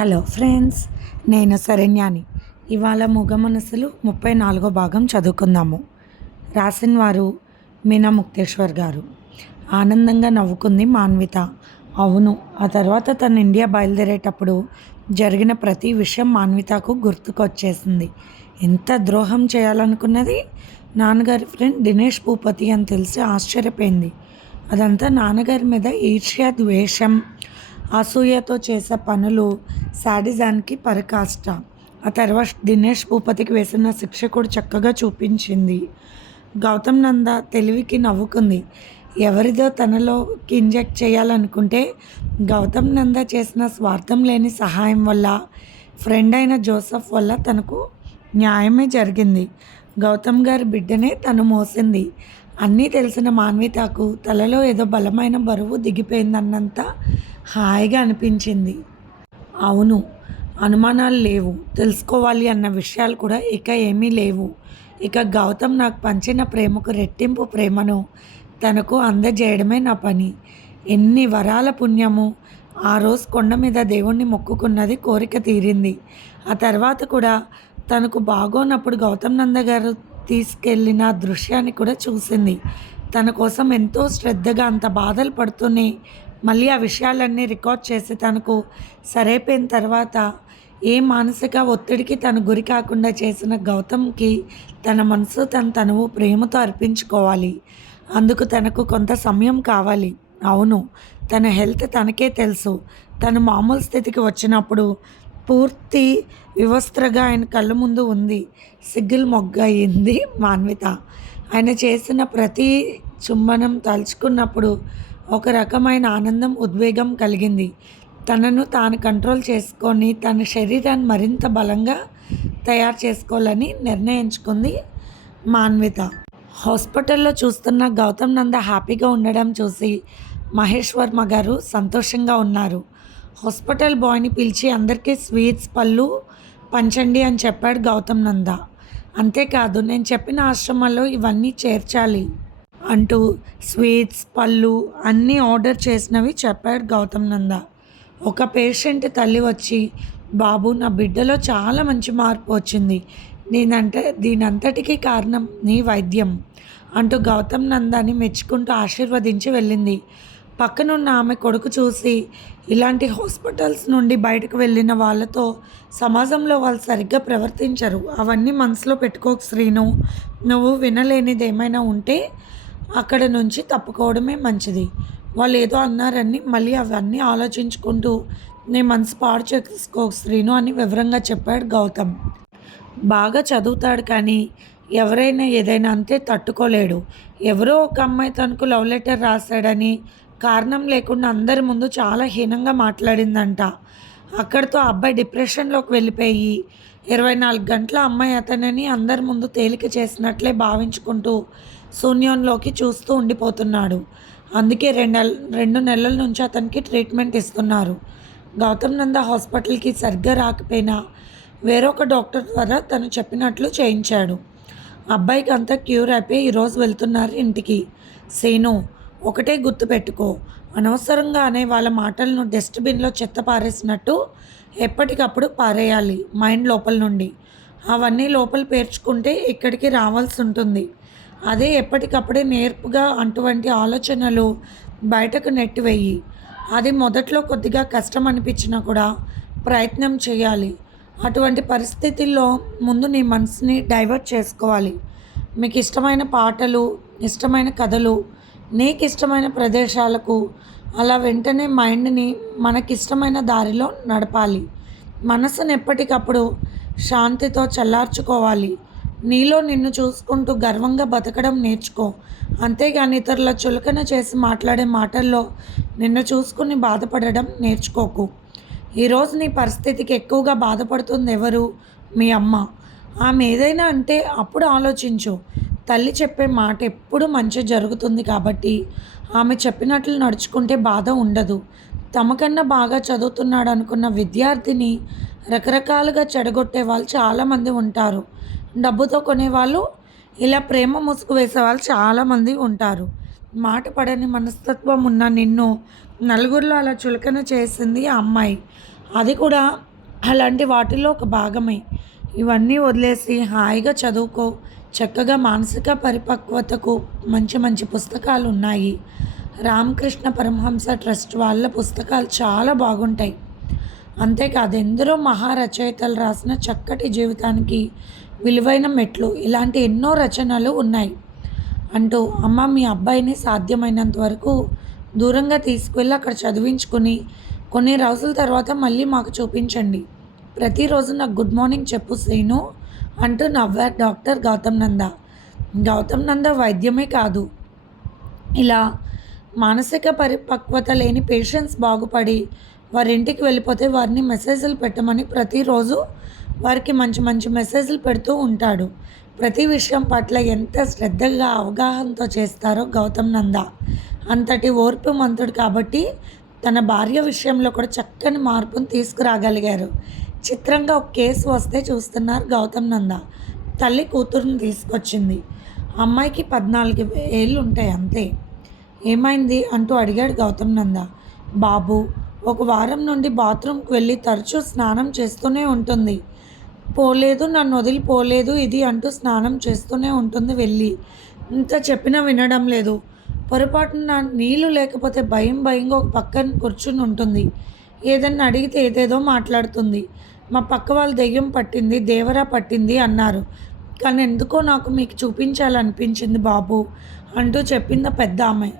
Hello friends నేను శరణ్యాని. ఇవాళ మూగ మనసులు ముప్పై నాలుగో భాగం చదువుకుందాము. రాసిన వారు మీనా ముక్తేశ్వర్ గారు. ఆనందంగా నవ్వుకుంది మాన్విత. అవును ఆ తర్వాత తను ఇండియా బయలుదేరేటప్పుడు జరిగిన ప్రతి విషయం మాన్వితకు గుర్తుకొచ్చేసింది. ఎంత ద్రోహం చేయాలనుకున్నది? నాన్నగారి ఫ్రెండ్ దినేష్ భూపతి అని తెలిసి ఆశ్చర్యపోయింది. అదంతా నాన్నగారి మీద ఈర్ష్య ద్వేషం. అసూయతో చేసే పనులు శాడిజానికి పరకాష్ట. ఆ తర్వాత దినేష్ భూపతికి వేసిన శిక్ష కూడా చక్కగా చూపించింది. గౌతమ్ నంద తెలివికి నవ్వుకుంది. ఎవరిదో తనలోకి ఇంజెక్ట్ చేయాలనుకుంటే గౌతమ్ నంద చేసిన స్వార్థం లేని సహాయం వల్ల ఫ్రెండ్ అయిన జోసఫ్ వల్ల తనకు న్యాయమే జరిగింది. గౌతమ్ గారి బిడ్డనే తను మోసింది. అన్నీ తెలిసిన మాన్వితకు తలలో ఏదో బలమైన బరువు దిగిపోయిందన్నంత హాయిగా అనిపించింది. అవును అనుమానాలు లేవు. తెలుసుకోవాలి అన్న విషయాలు కూడా ఇక ఏమీ లేవు. ఇక గౌతమ్ నాకు పంచిన ప్రేమకు రెట్టింపు ప్రేమను తనకు అందజేయడమే నా పని. ఎన్ని వరాల పుణ్యము ఆ రోజు కొండ మీద దేవుణ్ణి మొక్కుకున్నది కోరిక తీరింది. ఆ తర్వాత కూడా తనకు బాగోనప్పుడు గౌతమ్ నంద గారు తీసుకెళ్ళిన దృశ్యాన్ని కూడా చూసింది. తన కోసం ఎంతో శ్రద్ధగా అంత బాధలు పడుతూనే మళ్ళీ ఆ విషయాలన్నీ రికార్డ్ చేసి తనకు సరైపోయిన తర్వాత ఏ మానసిక ఒత్తిడికి తను గురి కాకుండా చేసిన గౌతమ్కి తన మనసు తన తనువు ప్రేమతో అర్పించుకోవాలి. అందుకు తనకు కొంత సమయం కావాలి. అవును తన హెల్త్ తనకే తెలుసు. తను మామూలు స్థితికి వచ్చినప్పుడు పూర్తి వివస్త్రగా ఆయన కళ్ళ ముందు ఉంది. సిగ్గులు మొగ్గ అయింది మాన్విత. ఆయన చేసిన ప్రతి చుమ్మనం తలుచుకున్నప్పుడు ఒక రకమైన ఆనందం ఉద్వేగం కలిగింది. తనను తాను కంట్రోల్ చేసుకొని తన శరీరాన్ని మరింత బలంగా తయారు చేసుకోవాలని నిర్ణయించుకుంది మాన్విత. హాస్పిటల్లో చూస్తున్న గౌతమ్ నంద హ్యాపీగా ఉండడం చూసి మహేష్ వర్మ గారు సంతోషంగా ఉన్నారు. హాస్పిటల్ బాయ్ని పిలిచి అందరికీ స్వీట్స్ పళ్ళు పంచండి అని చెప్పాడు గౌతమ్ నంద. అంతేకాదు నేను చెప్పిన ఆశ్రమంలో ఇవన్నీ చేర్చాలి. అంటూ స్వీట్స్ పళ్ళు అన్నీ ఆర్డర్ చేసినవి చెప్పాడు గౌతమ్ నంద. ఒక పేషెంట్ తల్లి వచ్చి బాబు నా బిడ్డలో చాలా మంచి మార్పు వచ్చింది. నేనంటే దీనంతటికీ కారణం నీ వైద్యం అంటూ గౌతమ్ నందాని మెచ్చుకుంటూ ఆశీర్వదించి వెళ్ళింది. పక్కనున్న ఆమె కొడుకు చూసి ఇలాంటి హాస్పిటల్స్ నుండి బయటకు వెళ్ళిన వాళ్ళతో సమాజంలో వాళ్ళు సరిగ్గా ప్రవర్తించరు. అవన్నీ మనసులో పెట్టుకోకు శ్రీను. నువ్వు వినలేనిది ఏమైనా ఉంటే అక్కడ నుంచి తప్పుకోవడమే మంచిది. వాళ్ళు ఏదో అన్నారని మళ్ళీ అవన్నీ ఆలోచించుకుంటూ నీ మనసు పాడు చేసుకో శ్రీను అని వివరంగా చెప్పాడు గౌతమ్. బాగా చదువుతాడు కానీ ఎవరైనా ఏదైనా అంతే తట్టుకోలేడు. ఎవరో ఒక అమ్మాయి తనకు లవ్ లెటర్ రాశాడని కారణం లేకుండా అందరి ముందు చాలా హీనంగా మాట్లాడిందంట. అక్కడితో అబ్బాయి డిప్రెషన్లోకి వెళ్ళిపోయి ఇరవై నాలుగు గంటల అమ్మాయి అతనిని అందరి ముందు తేలిక చేసినట్లే భావించుకుంటూ శూన్యంలోకి చూస్తూ ఉండిపోతున్నాడు. అందుకే రెండు రెండు నెలల నుంచి అతనికి ట్రీట్మెంట్ ఇస్తున్నారు. గౌతమ్ నంద హాస్పిటల్కి సరిగ్గా రాకపోయినా వేరొక డాక్టర్ ద్వారా తను చెప్పినట్లు చేయించాడు. అబ్బాయికి అంతా క్యూర్ అయిపోయి ఈరోజు వెళ్తున్నారు ఇంటికి. సేను ఒకటే గుర్తుపెట్టుకో అనవసరంగానే వాళ్ళ మాటలను డస్ట్బిన్లో చెత్త పారేసినట్టు ఎప్పటికప్పుడు పారేయాలి మైండ్ లోపల నుండి. అవన్నీ లోపల పేర్చుకుంటే ఇక్కడికి రావాల్సి ఉంటుంది. అదే ఎప్పటికప్పుడే నేర్పుగా అటువంటి ఆలోచనలు బయటకు నెట్టివేయి. అది మొదట్లో కొద్దిగా కష్టం అనిపించినా కూడా ప్రయత్నం చేయాలి. అటువంటి పరిస్థితుల్లో ముందు నీ మనసుని డైవర్ట్ చేసుకోవాలి. మీకు ఇష్టమైన పాటలు ఇష్టమైన కథలు నీకు ఇష్టమైన ప్రదేశాలకు అలా వెంటనే మైండ్ని మనకిష్టమైన దారిలో నడపాలి. మనసును ఎప్పటికప్పుడు శాంతితో చల్లార్చుకోవాలి. నీలో నిన్ను చూసుకుంటూ గర్వంగా బతకడం నేర్చుకో. అంతేగాని ఇతరుల చులకన చేసి మాట్లాడే మాటల్లో నిన్ను చూసుకుని బాధపడడం నేర్చుకోకు. ఈరోజు నీ పరిస్థితికి ఎక్కువగా బాధపడుతుంది ఎవరు? మీ అమ్మ. ఆమె ఏదైనా అంటే అప్పుడు ఆలోచించు. తల్లి చెప్పే మాట ఎప్పుడు మంచి జరుగుతుంది కాబట్టి ఆమె చెప్పినట్లు నడుచుకుంటే బాధ ఉండదు. తమకన్నా బాగా చదువుతున్నాడు అనుకున్న విద్యార్థిని రకరకాలుగా చెడగొట్టే వాళ్ళు చాలామంది ఉంటారు. డబ్బుతో కొనేవాళ్ళు. ఇలా ప్రేమ ముసుగు వేసే వాళ్ళు చాలామంది ఉంటారు. మాట పడని మనస్తత్వం ఉన్న నిన్ను నలుగురిలో అలా చులకన చేసింది ఆ అమ్మాయి. అది కూడా అలాంటి వాటిల్లో ఒక భాగమే. ఇవన్నీ వదిలేసి హాయిగా చదువుకో చక్కగా మానసిక పరిపక్వతకు మంచి మంచి పుస్తకాలు ఉన్నాయి. రామకృష్ణ పరమహంస ట్రస్ట్ వాళ్ళ పుస్తకాలు చాలా బాగుంటాయి. అంతేకాదు ఎందరో మహారచయితలు రాసిన చక్కటి జీవితానికి విలువైన మెట్లు ఇలాంటి ఎన్నో రచనలు ఉన్నాయి. అంటూ అమ్మ మీ అబ్బాయిని సాధ్యమైనంత వరకు దూరంగా తీసుకువెళ్ళి అక్కడ చదివించుకుని కొన్ని రోజుల తర్వాత మళ్ళీ మాకు చూపించండి. ప్రతిరోజు నాకు గుడ్ మార్నింగ్ చెప్పు శ్రీను అంటూ నవ్వారు డాక్టర్ గౌతమ్ నంద. గౌతమ్ నంద వైద్యమే కాదు. ఇలా మానసిక పరిపక్వత లేని పేషెంట్స్ బాగుపడి వారి ఇంటికి వెళ్ళిపోతే వారిని మెసేజ్లు పెట్టమని ప్రతిరోజు వారికి మంచి మంచి మెసేజ్లు పెడుతూ ఉంటాడు. ప్రతి విషయం పట్ల ఎంత శ్రద్ధగా అవగాహనతో చేస్తారో గౌతమ్ నంద. అంతటి ఓర్పు మంతుడు కాబట్టి తన భార్య విషయంలో కూడా చక్కని మార్పును తీసుకురాగలిగారు. చిత్రంగా ఒక కేసు వస్తే చూస్తున్నారు గౌతమ్ నంద. తల్లి కూతురుని తీసుకొచ్చింది. అమ్మాయికి పద్నాలుగు ఏళ్ళు ఉంటాయి అంతే. ఏమైంది అంటూ అడిగాడు గౌతమ్ నంద. బాబు ఒక వారం నుండి బాత్రూమ్కి వెళ్ళి తరచూ స్నానం చేస్తూనే ఉంటుంది. పోలేదు నన్ను వదిలిపోలేదు ఇది అంటూ స్నానం చేస్తూనే ఉంటుంది వెళ్ళి. ఇంత చెప్పినా వినడం లేదు. పొరపాటున నీళ్ళు లేకపోతే భయం భయంగా ఒక పక్కన కూర్చుని ఉంటుంది. ఏదన్నా అడిగితే ఏదేదో మాట్లాడుతుంది. మా పక్క వాళ్ళు దెయ్యం పట్టింది దేవరా పట్టింది అన్నారు. కానీ ఎందుకో నాకు మీకు చూపించాలనిపించింది బాబు అంటూ చెప్పింది పెద్ద ఆమె.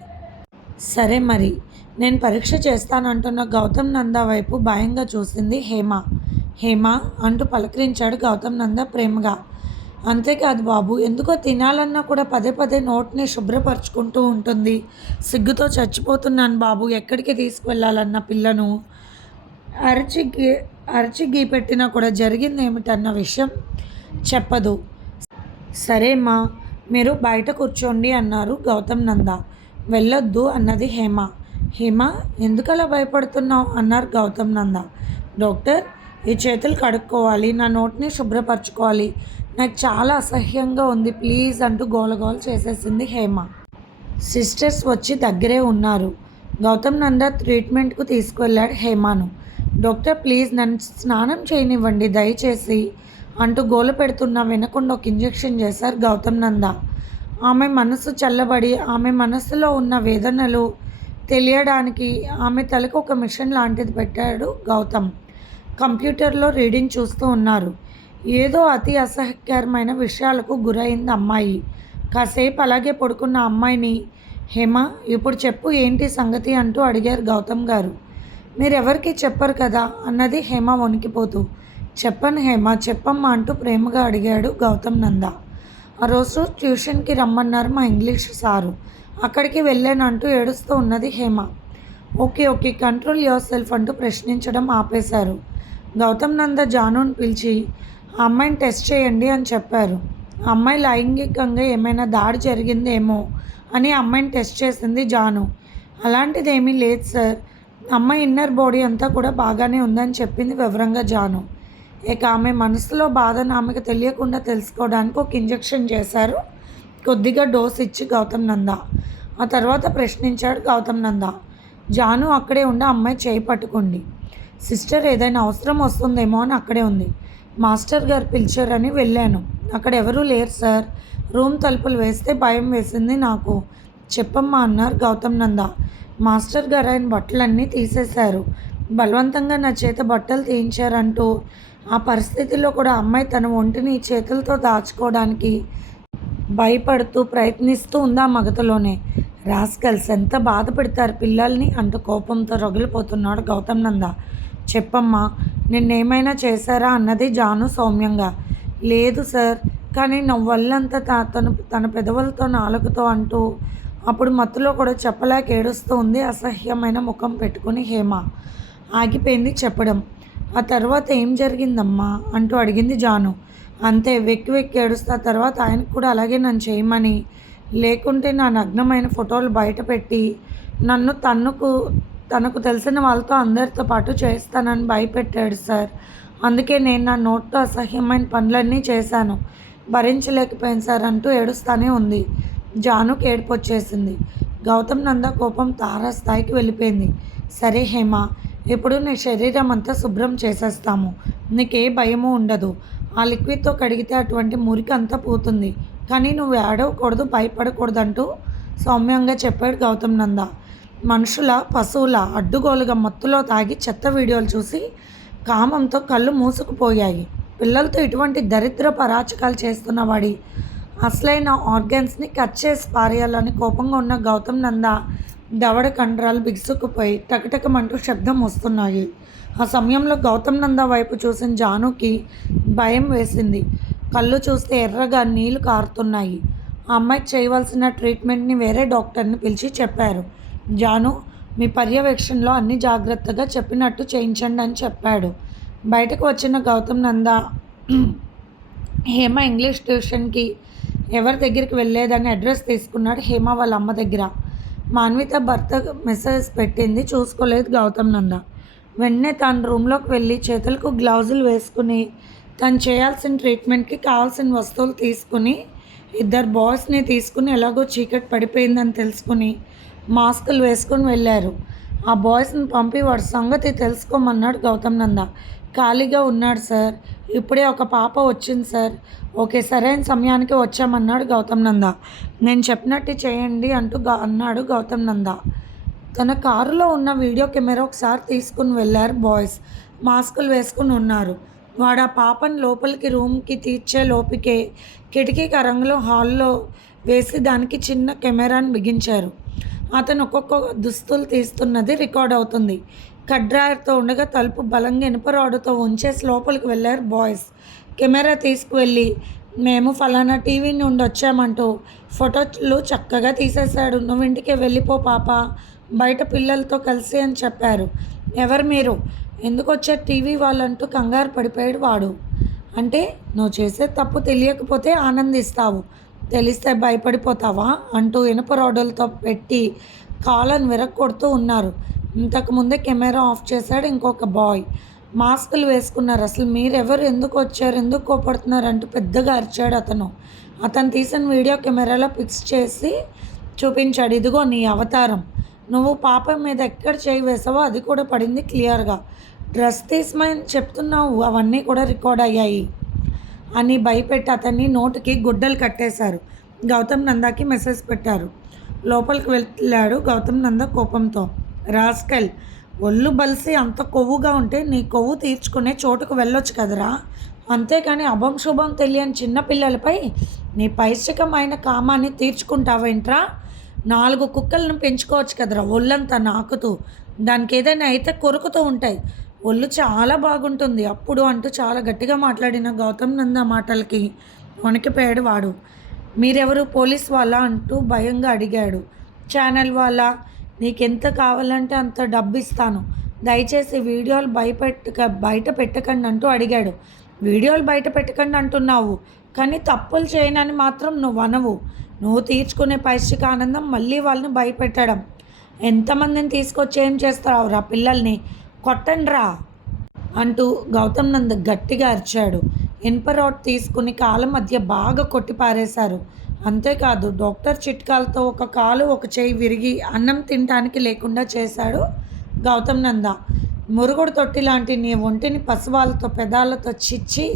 సరే మరి నేను పరీక్ష చేస్తానంటున్న గౌతమ్ నందా వైపు భయంగా చూసింది హేమ. హేమ అంటూ పలకరించాడు గౌతమ్ నంద ప్రేమగా. అంతేకాదు బాబు ఎందుకో తినాలన్నా కూడా పదే పదే నోట్ని శుభ్రపరచుకుంటూ ఉంటుంది. సిగ్గుతో చచ్చిపోతున్నాను బాబు ఎక్కడికి తీసుకువెళ్ళాలన్న పిల్లను? అరచి గీ అరచి గీ పెట్టినా కూడా జరిగింది ఏమిటన్న విషయం చెప్పదు. సరే మీరు బయట కూర్చోండి అన్నారు గౌతమ్ నంద. వెళ్ళొద్దు అన్నది హేమ. హేమ ఎందుకలా భయపడుతున్నావు? అన్నారు గౌతమ్ నంద. డాక్టర్ ఈ చేతులు కడుక్కోవాలి నా నోటిని శుభ్రపరచుకోవాలి. నాకు చాలా అసహ్యంగా ఉంది. ప్లీజ్ అంటూ గోలగోల చేసేసింది హేమ. సిస్టర్స్ వచ్చి దగ్గరే ఉన్నారు. గౌతమ్ నంద ట్రీట్మెంట్కు తీసుకువెళ్ళాడు హేమాను. డాక్టర్ ప్లీజ్ నన్ను స్నానం చేయనివ్వండి దయచేసి అంటూ గోల పెడుతున్నా వినకుండా ఒక ఇంజెక్షన్ చేశారు గౌతమ్ నంద. ఆమె మనసు చల్లబడి ఆమె మనసులో ఉన్న వేదనలు తెలియడానికి ఆమె తలకు ఒక మిషన్ లాంటిది పెట్టాడు గౌతమ్. కంప్యూటర్లో రీడింగ్ చూస్తూ ఉన్నారు. ఏదో అతి అసహ్యకరమైన విషయాలకు గురైంది అమ్మాయి. కాసేపు అలాగే పడుకున్న అమ్మాయిని హేమ ఇప్పుడు చెప్పు ఏంటి సంగతి అంటూ అడిగారు గౌతమ్ గారు. మీరెవరికి చెప్పరు కదా అన్నది హేమ వణికిపోతూ. చెప్పను హేమ చెప్పమ్మా అంటూ ప్రేమగా అడిగాడు గౌతమ్ నంద. ఆ రోజు ట్యూషన్కి రమ్మన్నారు మా ఇంగ్లీష్ సారు. అక్కడికి వెళ్ళానంటూ ఏడుస్తూ ఉన్నది Hema. Okay okay control yourself అంటూ ప్రశ్నించడం ఆపేశారు. గౌతమ్ నంద జానుని పిలిచి ఆ అమ్మాయిని టెస్ట్ చేయండి అని చెప్పారు. ఆ అమ్మాయి లైంగికంగా ఏమైనా దాడి జరిగిందేమో అని అమ్మాయిని టెస్ట్ చేసింది జాను. అలాంటిది ఏమీ లేదు సార్. అమ్మాయి ఇన్నర్ బాడీ అంతా కూడా బాగానే ఉందని చెప్పింది వివరంగా జాను. ఇక ఆమె మనసులో బాధను ఆమెకు తెలియకుండా తెలుసుకోవడానికి ఒక ఇంజెక్షన్ చేశారు. కొద్దిగా డోస్ ఇచ్చి గౌతమ్ నంద. ఆ తర్వాత ప్రశ్నించాడు గౌతమ్ నంద. జాను అక్కడే ఉండి అమ్మాయి చేయి పట్టుకుంది. సిస్టర్ ఏదైనా అవసరం వస్తుందేమో అని అక్కడే ఉంది. మాస్టర్ గారు పిలిచారని వెళ్ళాను. అక్కడ ఎవరూ లేరు సార్. రూమ్ తలుపులు వేస్తే భయం వేసింది నాకు. చెప్పమ్మా అన్నారు గౌతమ్ నంద. మాస్టర్ గారు ఆయన బట్టలన్నీ తీసేశారు. బలవంతంగా నా చేత బట్టలు తీయించారంటూ ఆ పరిస్థితిలో కూడా అమ్మాయి తన ఒంటిని చేతులతో దాచుకోవడానికి భయపడుతూ ప్రయత్నిస్తూ ఉంది ఆ మగతలోనే. రాస్కల్స్ ఎంత బాధ పెడతారు పిల్లల్ని అంటూ కోపంతో రగిలిపోతున్నాడు గౌతమ్ నంద. చెప్పమ్మా నిన్నేమైనా చేశారా అన్నది జాను సౌమ్యంగా. లేదు సార్ కానీ నవ్వల్లంతా తను తన పెదవులతో నాలుగుతో అంటూ అప్పుడు మత్తులో కూడా చెప్పలేక ఏడుస్తూ ఉంది అసహ్యమైన ముఖం పెట్టుకుని హేమ. ఆగిపోయింది చెప్పడం. ఆ తర్వాత ఏం జరిగిందమ్మా? అంటూ అడిగింది జాను. అంతే వెక్కి వెక్కి ఏడుస్తా తర్వాత ఆయనకు కూడా అలాగే నన్ను చేయమని. లేకుంటే నా నగ్నమైన ఫోటోలు బయట పెట్టి నన్ను తన్నుకు తనకు తెలిసిన వాళ్ళతో అందరితో పాటు చేస్తానని భయపెట్టాడు సార్. అందుకే నేను నా నోట్తో అసహ్యమైన పనులన్నీ చేశాను. భరించలేకపోయాను సార్ అంటూ ఏడుస్తానే ఉంది. జానుకి ఏడుపొచ్చేసింది గౌతమ్ నంద కోపం తారా స్థాయికి వెళ్ళిపోయింది. సరే హేమ ఇప్పుడు నీ శరీరం అంతా శుభ్రం చేసేస్తాము. నీకే భయము ఉండదు. ఆ లిక్విడ్తో కడిగితే అటువంటి మురికి అంతా పోతుంది. కానీ నువ్వు ఏడవకూడదు భయపడకూడదు అంటూ సౌమ్యంగా చెప్పాడు గౌతమ్ నంద. మనుషుల పశువుల అడ్డుగోలుగా మత్తులో తాగి చెత్త వీడియోలు చూసి కామంతో కళ్ళు మూసుకుపోయాయి. పిల్లలతో ఇటువంటి దరిద్ర పరాచకాలు చేస్తున్న వాడి అసలైన ఆర్గాన్స్ని కట్ చేసి పారేయాలని కోపంగా ఉన్న గౌతమ్ నంద దవడ కండరాలు బిగుసుకుపోయి టకటకమంటూ శబ్దం వస్తున్నాయి. ఆ సమయంలో గౌతమ్ నంద వైపు చూసిన జానుకి భయం వేసింది. కళ్ళు చూస్తే ఎర్రగా నీళ్ళు కారుతున్నాయి. ఆ అమ్మాయికి చేయవలసిన ట్రీట్మెంట్ని వేరే డాక్టర్ని పిలిచి చెప్పారు. జాను మీ పర్యవేక్షణలో అన్ని జాగ్రత్తగా చెప్పినట్టు చేయించండి అని చెప్పాడు. బయటకు వచ్చిన గౌతమ్ నంద హేమ ఇంగ్లీష్ ట్యూషన్కి ఎవరి దగ్గరికి వెళ్ళేదని అడ్రస్ తీసుకున్నాడు హేమ వాళ్ళ అమ్మ దగ్గర. మాన్విత భర్త మెసేజ్ పెట్టింది చూసుకోలేదు గౌతమ్ నంద. వెంటనే తన రూమ్లోకి వెళ్ళి చేతులకు గ్లౌజులు వేసుకుని తను చేయాల్సిన ట్రీట్మెంట్కి కావాల్సిన వస్తువులు తీసుకుని ఇద్దరు బాయ్స్ని తీసుకుని ఎలాగో చీకటి పడిపోయిందని తెలుసుకుని మాస్కులు వేసుకొని వెళ్ళారు. ఆ బాయ్స్ని పంపి వాడి సంగతి తెలుసుకోమన్నాడు గౌతమ్ నంద. ఖాళీగా ఉన్నాడు సార్. ఇప్పుడే ఒక పాప వచ్చింది సార్. ఓకే సరైన సమయానికి వచ్చామన్నాడు గౌతమ్ నంద. నేను చెప్పినట్టు చేయండి అంటూ అన్నాడు గౌతమ్ నంద. తన కారులో ఉన్న వీడియో కెమెరా ఒకసారి తీసుకుని వెళ్ళారు బాయ్స్. మాస్కులు వేసుకుని ఉన్నారు. వాడు ఆ పాపను లోపలికి రూమ్కి తీర్చే లోపికే కిటికీ కరంగులో హాల్లో వేసి దానికి చిన్న కెమెరాని బిగించారు. అతను ఒక్కొక్క దుస్తులు తీస్తున్నది రికార్డ్ అవుతుంది. కడ్రాయర్తో ఉండగా తలుపు బలంగా ఇనుప రాడుతో ఉంచేసి లోపలికి వెళ్ళారు బాయ్స్. కెమెరా తీసుకువెళ్ళి మేము ఫలానా టీవీ నుండి వచ్చామంటూ ఫోటోలు చక్కగా తీసేశాడు. నువ్వు ఇంటికి వెళ్ళిపో పాప. బయట పిల్లలతో కలిసి అని చెప్పారు. ఎవరు మీరు? ఎందుకు వచ్చారు టీవీ వాళ్ళంటూ కంగారు పడిపోయాడు వాడు. అంటే నువ్వు చేసే తప్పు తెలియకపోతే ఆనందిస్తావు. తెలిస్తే భయపడిపోతావా? అంటూ ఇనుప రోడ్లతో పెట్టి కాళ్ళను విరగొడుతూ ఉన్నారు. ఇంతకుముందే కెమెరా ఆఫ్ చేశాడు ఇంకొక బాయ్. మాస్కులు వేసుకున్నారు. అసలు మీరెవరు? ఎందుకు వచ్చారు? ఎందుకు కోపడుతున్నారు? అంటూ పెద్దగా అరిచాడు అతను. అతను తీసిన వీడియో కెమెరాలో ఫిక్స్ చేసి చూపించాడు. ఇదిగో నీ అవతారం. నువ్వు పాప మీద ఎక్కడ చేయి వేసావో అది కూడా పడింది క్లియర్గా. డ్రెస్ తీసమని చెప్తున్నావు. అవన్నీ కూడా రికార్డ్ అయ్యాయి. అని భయపెట్టి అతన్ని నోటికి గుడ్డలు కట్టేశారు. గౌతమ్ నందాకి మెసేజ్ పెట్టారు. లోపలికి వెళ్ళాడు గౌతమ్ నంద కోపంతో. రాస్కల్ ఒళ్ళు బలిసి అంత కొవ్వుగా ఉంటే నీ కొవ్వు తీర్చుకునే చోటుకు వెళ్ళొచ్చు కదరా. అంతేకాని అభం శుభం తెలియని చిన్నపిల్లలపై నీ పైశికమైన కామాన్ని తీర్చుకుంటావేంట్రా? నాలుగు కుక్కలను పెంచుకోవచ్చు కదరా ఒళ్ళంతా నాకుతూ. దానికి ఏదైనా అయితే కొరుకుతూ ఉంటాయి. ఒళ్ళు చాలా బాగుంటుంది. అప్పుడు అంటూ చాలా గట్టిగా మాట్లాడిన గౌతమ్ నంద మాటలకి వణికిపోయాడు వాడు మీరెవరు? పోలీస్ వాళ్ళ? అంటూ భయంగా అడిగాడు. ఛానల్ వాళ్ళ? నీకెంత కావాలంటే అంత డబ్బు ఇస్తాను దయచేసి వీడియోలు భయపెట్టక బయట పెట్టకండి అంటూ అడిగాడు. వీడియోలు బయట పెట్టకండి అంటున్నావు. కానీ తప్పులు చేయనని మాత్రం నువ్వు అనవు. నువ్వు తీర్చుకునే పైశ్చిక ఆనందం మళ్ళీ వాళ్ళని భయపెట్టడం. ఎంతమందిని తీసుకొచ్చి ఏం చేస్తావు రా పిల్లల్ని? కొట్టండి రా అంటూ గౌతమ్ నంద్ గట్టిగా అరిచాడు. ఇనుప రాడ్ తీసుకుని కాళ్ళ మధ్య బాగా కొట్టి పారేశారు. అంతేకాదు డాక్టర్ చిట్కాలతో ఒక కాలు ఒక చేయి విరిగి అన్నం తినడానికి లేకుండా చేశాడు గౌతమ్ నంద. మురుగుడు తొట్టి లాంటి నీ ఒంటిని పసువాలతో పెదాలతో చిచ్చి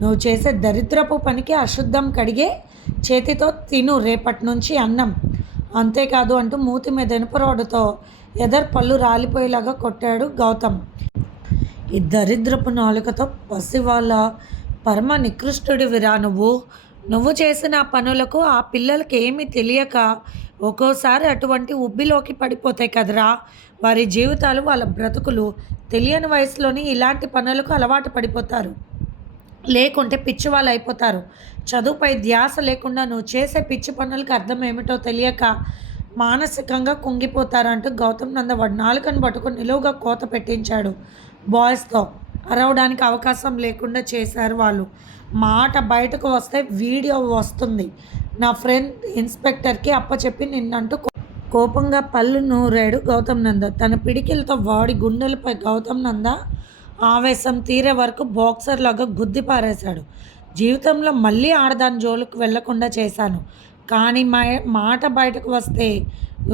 నువ్వు చేసే దరిద్రపు పనికి అశుద్ధం కడిగే చేతితో తిను రేపటి నుంచి అన్నం. అంతేకాదు అంటూ మూతి మీద ఇనుప రాడుతో ఎదర్ పళ్ళు రాలిపోయేలాగా కొట్టాడు గౌతమ్. ఈ దరిద్రపు నాలుకతో పసివాళ్ళ పరమ నికృష్టుడివిరా నువ్వు. నువ్వు చేసిన పనులకు ఆ పిల్లలకి ఏమీ తెలియక ఒక్కోసారి అటువంటి ఉబ్బిలోకి పడిపోతాయి కదరా. వారి జీవితాలు వాళ్ళ బ్రతుకులు తెలియని వయసులోని ఇలాంటి పనులకు అలవాటు పడిపోతారు. లేకుంటే పిచ్చి వాళ్ళు అయిపోతారు. చదువుపై ధ్యాస లేకుండా నువ్వు చేసే పిచ్చి పనులకు అర్థం ఏమిటో తెలియక మానసికంగా కుంగిపోతారంటూ గౌతమ్ నంద వాడు నాలుకను పట్టుకొని నిలువుగా కోత పెట్టించాడు. బాయ్స్తో అరవడానికి అవకాశం లేకుండా చేశారు వాళ్ళు. మాట బయటకు వస్తే వీడియో వస్తుంది. నా ఫ్రెండ్ ఇన్స్పెక్టర్కి అప్పచెప్పి నిన్నంటూ కోపంగా పళ్ళు నూరాడు గౌతమ్ నంద. తన పిడికిలతో వాడి గుండెలపై గౌతమ్ నంద ఆవేశం తీరే వరకు బాక్సర్ లాగా గుద్ది పారేశాడు జీవితంలో మళ్ళీ ఆడదాని జోలికి వెళ్ళకుండా చేశాను. కానీ మా మాట బయటకు వస్తే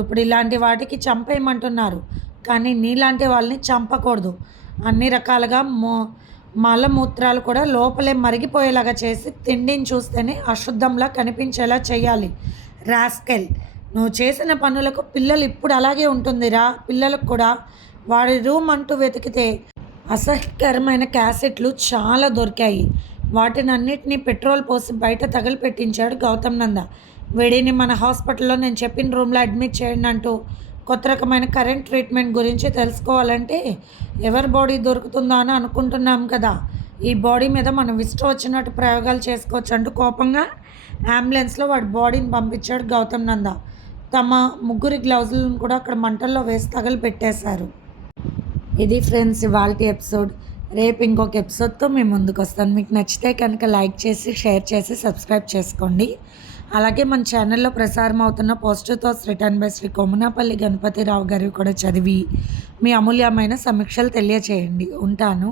ఇప్పుడు ఇలాంటి వాటికి చంపేయమంటున్నారు. కానీ నీలాంటి వాళ్ళని చంపకూడదు. అన్ని రకాలుగా మో మలమూత్రాలు కూడా లోపలే మరిగిపోయేలాగా చేసి తిండిని చూస్తేనే అశుద్ధంలా కనిపించేలా చేయాలి. రాస్కెల్ నువ్వు చేసిన పనులకు పిల్లలు ఇప్పుడు అలాగే ఉంటుందిరా. పిల్లలకు కూడా వాడి రూమ్ అంటూ వెతికితే అసహ్యకరమైన క్యాసెట్లు చాలా దొరికాయి. వాటిని అన్నిటినీ పెట్రోల్ పోసి బయట తగలపెట్టించాడు గౌతమ్ నంద. వీడిని మన హాస్పిటల్లో నేను చెప్పిన రూమ్లో అడ్మిట్ చేయండి అంటూ కొత్త రకమైన కరెంట్ ట్రీట్మెంట్ గురించి తెలుసుకోవాలంటే ఎవరి బాడీ దొరుకుతుందా అని అనుకుంటున్నాం కదా. ఈ బాడీ మీద మనం ఇష్టం వచ్చినట్టు ప్రయోగాలు చేసుకోవచ్చు అంటూ కోపంగా అంబులెన్స్లో వాడి బాడీని పంపించాడు గౌతమ్ నంద. తమ ముగ్గురి గ్లౌజులను కూడా అక్కడ మంటల్లో వేసి తగలు పెట్టేశారు ఇది ఫ్రెండ్స్ ఇవాళ ఎపిసోడ్. రేపు ఇంకొక ఎపిసోడ్తో మేము ముందుకు వస్తాను. మీకు నచ్చితే కనుక లైక్ చేసి షేర్ చేసి సబ్స్క్రైబ్ చేసుకోండి. అలాగే మన ఛానల్లో ప్రసారం అవుతున్న పోస్టర్తో రిటర్న్ బై శ్రీ కొమ్మనాపల్లి గణపతిరావు గారు కూడా చదివి మీ అమూల్యమైన సమీక్షలు తెలియచేయండి. ఉంటాను.